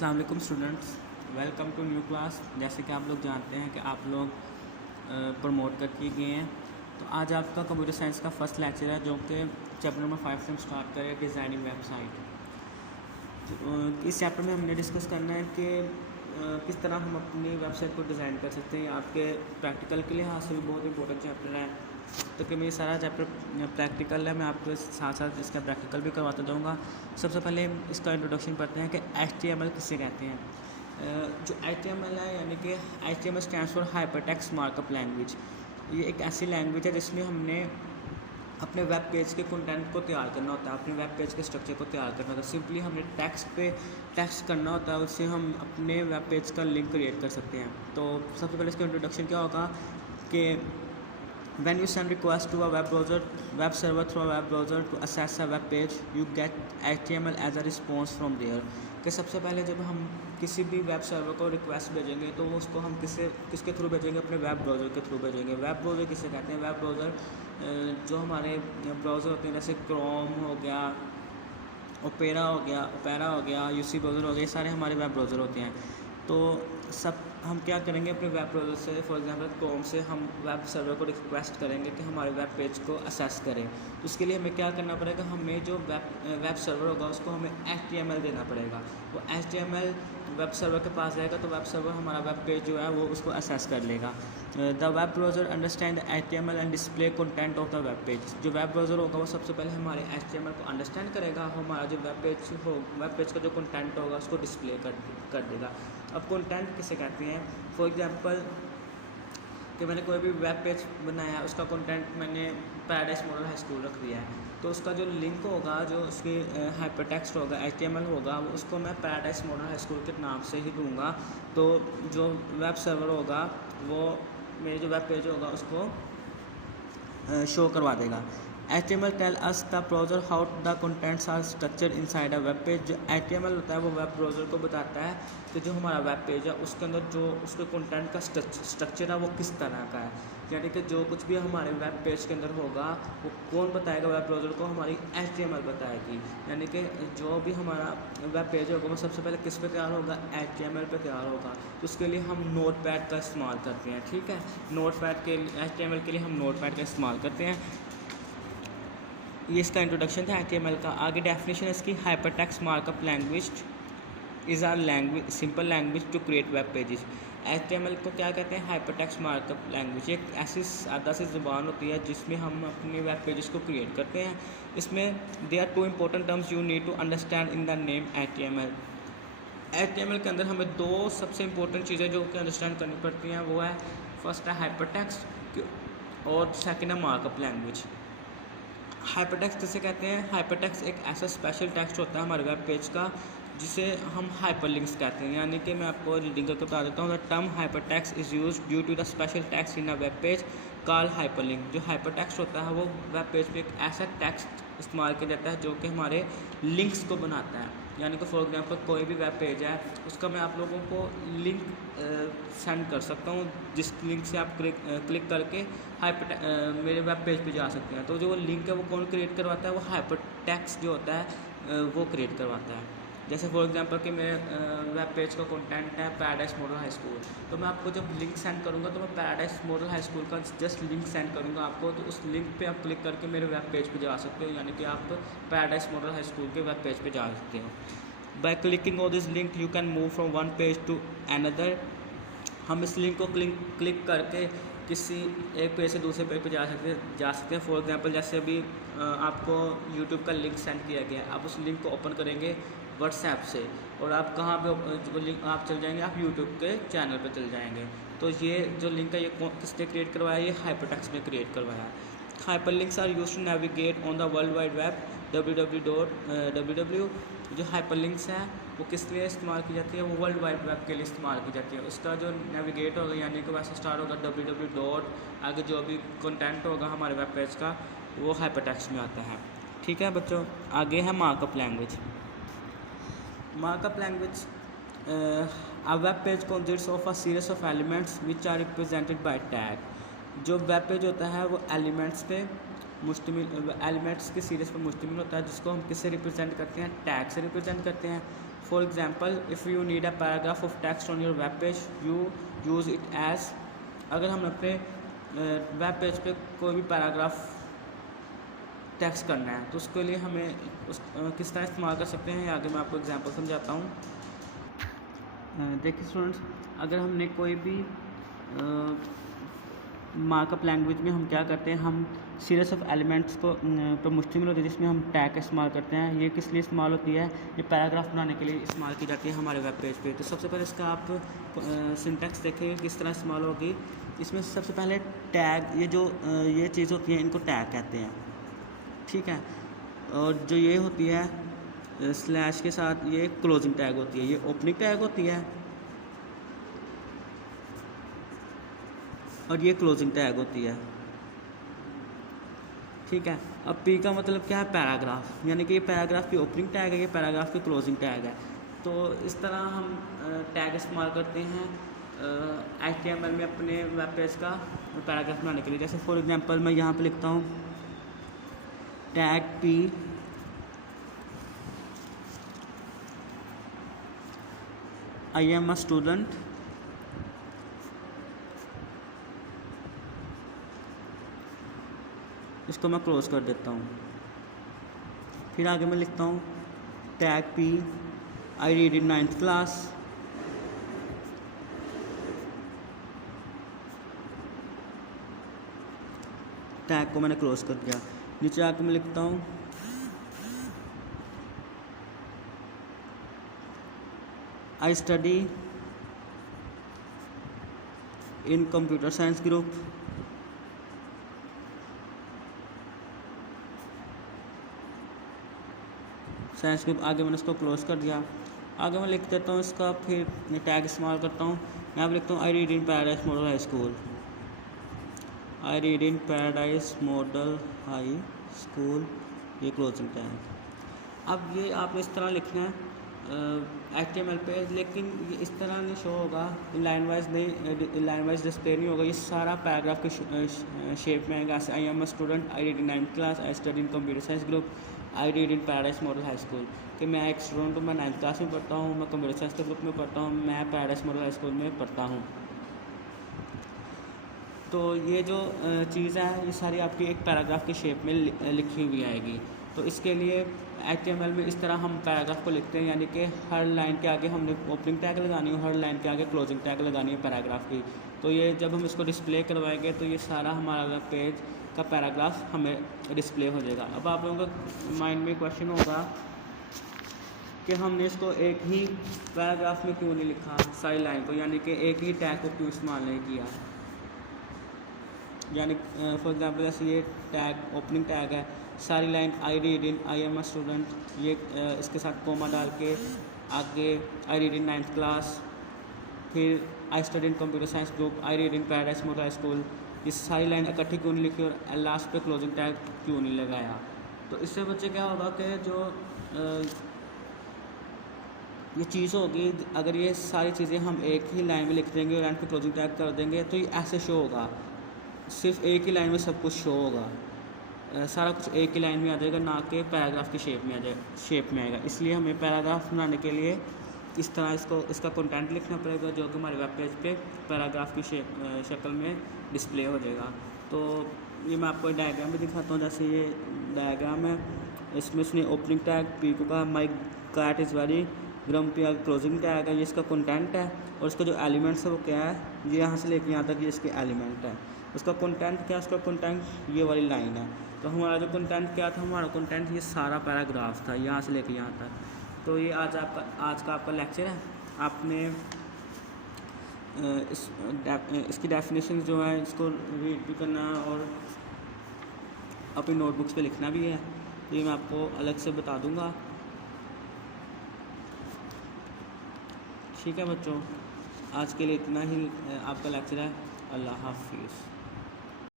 अस्सलाम वालेकुम students, welcome to new class. जैसे कि आप लोग जानते हैं कि आप लोग प्रमोट कर किए गए हैं, तो आज आपका कंप्यूटर साइंस का फर्स्ट लेक्चर है जो कि चैप्टर नंबर 5 से हम स्टार्ट करें, डिज़ाइनिंग वेबसाइट। तो इस चैप्टर में हमने डिस्कस करना है कि किस तरह हम अपनी वेबसाइट को डिज़ाइन कर सकते हैं। आपके प्रैक्टिकल के लिहाज से भी बहुत इंपॉर्टेंट चैप्टर है, तो कि मेरी सारा चैप्टर प्रैक्टिकल है, मैं आपको साथ साथ इसका प्रैक्टिकल भी करवाता जाऊँगा। सबसे पहले इसका इंट्रोडक्शन पढ़ते हैं कि HTML किसे कहते हैं। जो HTML है, यानी कि HTML stands for hypertext markup language. ये एक ऐसी लैंग्वेज है जिसमें हमने अपने वेब पेज के कंटेंट को तैयार करना होता है, अपने वेब पेज के स्ट्रक्चर को तैयार करना होता है। सिंपली हमने टेक्स्ट करना होता है, उससे हम अपने वेब पेज का लिंक क्रिएट कर सकते हैं। तो सबसे पहले इसका इंट्रोडक्शन क्या होगा कि when you send request to a web server through a web browser to access a web page, you get HTML as a response from there। कि सबसे पहले जब हम किसी भी वेब सर्वर को रिक्वेस्ट भेजेंगे तो उसको हम किसके थ्रू भेजेंगे? अपने वेब ब्राउज़र के थ्रू भेजेंगे। वेब ब्राउज़र किसे कहते हैं? वेब ब्राउज़र जो हमारे ब्राउज़र होते हैं, जैसे क्रोम हो गया, ओपेरा हो गया, यूसी ब्राउज़र हो गया, ये सारे हमारे वेब ब्राउज़र होते हैं। तो सब हम क्या करेंगे? अपने वेब ब्राउज़र से, फॉर एग्जांपल क्रोम से, हम वेब सर्वर को रिक्वेस्ट करेंगे कि हमारे वेब पेज को असेस करें। तो उसके लिए हमें क्या करना पड़ेगा? हमें जो वेब सर्वर होगा उसको हमें HTML देना पड़ेगा। वो HTML वेब सर्वर के पास जाएगा तो वेब सर्वर हमारा वेब पेज जो है वो उसको असेस कर लेगा। The web browser understand HTML and display content of the web page. जो वेब ब्राउज़र होगा वो सबसे पहले हमारे HTML को अंडरस्टैंड करेगा, हमारा जो वेब पेज का जो कंटेंट होगा उसको डिस्प्ले कर देगा। अब कंटेंट किसे कहते हैं? फॉर एग्जांपल कि मैंने कोई भी वेब पेज बनाया, उसका कंटेंट मैंने पैराडाइज मॉडल हाई स्कूल रख दिया है, तो उसका जो लिंक होगा, जो उसकी हाइपरटेक्स्ट होगा, HTML होगा, उसको मैं पैराडाइज मॉडल हाई स्कूल के नाम से ही दूंगा। तो जो वेब सर्वर होगा वो मेरे जो वेब पेज होगा उसको शो करवा देगा। HTML tell us the browser how the contents are structured inside a web page. जो HTML होता है वो वेब ब्राउज़र को बताता है कि जो हमारा वेब पेज है उसके अंदर जो उसके कंटेंट का स्ट्रक्चर है वो किस तरह का है। यानी कि जो कुछ भी हमारे वेब पेज के अंदर होगा वो कौन बताएगा? वेब ब्राउज़र को हमारी HTML बताएगी। यानी कि जो भी हमारा वेब पेज होगा वो सबसे पहले किस पे तैयार होगा? HTML पे तैयार होगा। तो उसके लिए हम नोटपैड का इस्तेमाल करते हैं, ठीक है। नोटपैड के HTML के लिए हम नोटपैड का इस्तेमाल करते हैं। ये इसका इंट्रोडक्शन था HTML का। आगे डेफिनेशन है इसकी। Hypertext markup language is are language simple language to create web pages. HTML को क्या कहते हैं? Hypertext markup language. एक ऐसी सादा सी ज़ुबान होती है जिसमें हम अपने वेब पेजेस को क्रिएट करते हैं। इसमें there are 2 important terms you need to understand in the name HTML। HTML के अंदर हमें 2 सबसे इंपॉर्टेंट चीज़ें जो कि अंडरस्टैंड करनी पड़ती हैं, वो है फर्स्ट है हाइपरटेक्स्ट और सेकेंड है मार्कअप लैंग्वेज। हाइपरटेक्स्ट किसे कहते हैं? हाइपरटेक्स्ट एक ऐसा स्पेशल टेक्स्ट होता है हमारे वेब पेज का जिसे हम हाइपरलिंक्स कहते हैं। यानी कि मैं आपको रीडिंग करके बता देता हूँ। The term hypertext is used due to the special text in a web page called hyperlink. जो हाइपरटेक्स्ट होता है वो वेब पेज पे एक ऐसा टेक्स्ट इस्तेमाल किया जाता है जो कि हमारे लिंक्स को बनाता है। यानी कि फॉर एग्जांपल कोई भी वेब पेज है उसका मैं आप लोगों को लिंक सेंड कर सकता हूँ, जिस लिंक से आप क्लिक करके मेरे वेब पेज पे जा सकते हैं। तो जो वो लिंक है वो कौन क्रिएट करवाता है? वो हाइपरटेक्स्ट जो होता है वो क्रिएट करवाता है। जैसे फॉर एग्जांपल कि मेरे वेब पेज का कंटेंट है पैराडाइज मॉडल हाई स्कूल, तो मैं आपको जब लिंक सेंड करूँगा तो मैं पैराडाइज मॉडल हाई स्कूल का जस्ट लिंक सेंड करूँगा आपको, तो उस लिंक पे आप क्लिक करके मेरे वेब पेज पे जा सकते हो। यानी कि आप पैराडाइज मॉडल हाई स्कूल के वेब पेज पे जा सकते हो। By clicking on this link you can move from one page to another. हम इस लिंक को क्लिक करके किसी एक पेज से दूसरे पेज पे जा सकते हैं। फॉर एग्जांपल जैसे अभी आपको यूट्यूब का लिंक सेंड किया गया, आप उस लिंक को ओपन करेंगे व्हाट्सएप से और आप कहाँ पे लिंक आप चल जाएंगे? आप यूट्यूब के चैनल पे चल जाएंगे। तो ये जो लिंक है ये किसने क्रिएट करवाया? ये हाइपरटेक्स्ट ने क्रिएट करवाया है। Hyperlinks are used to navigate on the world wide web www। जो हाइपरलिंक्स है वो किस लिए इस्तेमाल की जाती है? वो वर्ल्ड वाइड वेब के लिए इस्तेमाल की जाती है। उसका जो नेविगेट होगा यानी कि वैसे स्टार्ट होगा www, आगे जो भी कंटेंट होगा हमारे वेब पेज का वो हाइपरटेक्स्ट में आता है, ठीक है बच्चों। आगे है markup language. Markup language a web page consists of a series of elements which are represented by tag। जो वेब पेज होता है वो एलिमेंट्स की सीरीज़ पर मुश्तमिल होता है, जिसको हम किससे रिप्रेजेंट करते हैं? टैग से रिप्रेजेंट करते हैं। For example if you need a paragraph of text on your web page you use it as. अगर हम अपने वेब पेज पे कोई भी पैराग्राफ टेक्स्ट करना है तो उसके लिए हमें किस तरह इस्तेमाल कर सकते हैं, आगे मैं आपको एग्जांपल समझाता हूँ। देखिए स्टूडेंट्स, अगर हमने कोई भी मार्कअप लैंग्वेज में हम क्या करते हैं, हम सीरीज ऑफ एलिमेंट्स को पर मुश्तमिल होती है जिसमें हम टैग का इस्तेमाल करते हैं। ये किस लिए इस्तेमाल होती है, ये पैराग्राफ बनाने के लिए इस्तेमाल की जाती है हमारे वेब पेज पे। तो सबसे पहले इसका आप सिंटैक्स देखें किस तरह इस्तेमाल होगी। इसमें सबसे पहले टैग, ये चीज़ होती है इनको टैग कहते हैं, ठीक है। और जो ये होती है स्लैश के साथ ये क्लोजिंग टैग होती है, ये ओपनिंग टैग होती है और ये क्लोजिंग टैग होती है, ठीक है। अब पी का मतलब क्या है, पैराग्राफ, यानी कि ये पैराग्राफ की ओपनिंग टैग है, ये पैराग्राफ की क्लोजिंग टैग है। तो इस तरह हम टैग इस्तेमाल करते हैं HTML में अपने वेब पेज का पैराग्राफ बनाने के लिए। जैसे फॉर एग्जांपल मैं यहाँ पे लिखता हूँ tag P I am a student, इसको मैं क्लोज कर देता हूँ। फिर आगे मैं लिखता हूँ tag P I read in 9th class, tag को मैंने क्लोज कर दिया। नीचे आके मैं लिखता हूँ I study in computer science group, science group. आगे मैंने इसको क्लोज कर दिया। आगे मैं लिख देता हूँ इसका, फिर मैं टैग इस्तेमाल करता हूँ। यहाँ पर लिखता हूँ I read in paradise model high school, I read in paradise model high school, ये क्लोजिंग टैग। अब ये आपने इस तरह लिखना है HTML पे, लेकिन ये इस तरह नहीं शो होगा, लाइन वाइज नहीं, लाइन वाइज डिस्प्ले नहीं होगा, ये सारा पैराग्राफ के शेप में आएगा। I am a student, I read in 9th class, I study in computer science group, I read in paradise model high school. कि मैं एक स्टूडेंट हूँ, मैं 9th क्लास में पढ़ता हूँ, मैं कंप्यूटर साइंस के ग्रुप में पढ़ता हूँ, मैं पैराडाइज मॉडल हाई स्कूल में पढ़ता हूँ। तो ये जो चीज़ है ये सारी आपकी एक पैराग्राफ के शेप में लिखी हुई आएगी। तो इसके लिए HTML में इस तरह हम पैराग्राफ को लिखते हैं, यानी कि हर लाइन के आगे हमने ओपनिंग टैग लगानी है, हर लाइन के आगे क्लोजिंग टैग लगानी है पैराग्राफ की। तो ये जब हम इसको डिस्प्ले करवाएंगे तो ये सारा हमारा पेज का पैराग्राफ हमें डिस्प्ले हो जाएगा। अब आप लोगों का माइंड में क्वेश्चन होगा कि हमने इसको एक ही पैराग्राफ में क्यों नहीं लिखा सारी लाइन को, यानी कि एक ही टैग को क्यों इस्तेमाल नहीं किया। यानी फॉर एग्जांपल जैसे ये टैग ओपनिंग टैग है, सारी line I read in I am a student, ये इसके साथ कोमा डाल के आगे I read in 9th class, फिर I study in computer science group, I read in paradise model high school, ये सारी लाइन इकट्ठी क्यों नहीं लिखी और लास्ट पे क्लोजिंग टैग क्यों नहीं लगाया। तो इससे बच्चे क्या होगा कि जो ये चीज़ होगी, अगर ये सारी चीज़ें हम एक ही लाइन में लिख देंगे और एंड पे क्लोजिंग टैग कर देंगे तो ये ऐसे शो होगा, सिर्फ एक ही लाइन में सब कुछ शो होगा, सारा कुछ एक ही लाइन में आ जाएगा, ना कि पैराग्राफ की शेप में आएगा। इसलिए हमें पैराग्राफ बनाने के लिए इस तरह इसका कंटेंट लिखना पड़ेगा जो कि हमारे वेब पेज पे पैराग्राफ की शक्ल में डिस्प्ले हो जाएगा। तो ये मैं आपको डायग्राम भी दिखाता हूँ। जैसे ये डायग्राम है, इसमें इसने ओपनिंग टैग पी को कहा my cat is very grumpy, closing tag है, ये इसका कंटेंट है, और इसका जो एलिमेंट्स है वो क्या है, ये यहाँ से लेके यहाँ तक ये इसके एलिमेंट है। उसका कंटेंट क्या है, उसका कंटेंट ये वाली लाइन है। तो हमारा जो कंटेंट क्या था, हमारा कंटेंट ये सारा पैराग्राफ था यहाँ से लेके यहाँ तक। तो ये आज का आपका लेक्चर है। आपने इसकी डेफिनेशन जो है इसको रीड भी करना और अपनी नोटबुक्स पे लिखना भी है, तो ये मैं आपको अलग से बता दूंगा। ठीक है बच्चों, आज के लिए इतना ही आपका लेक्चर है। अल्लाह हाफिज़।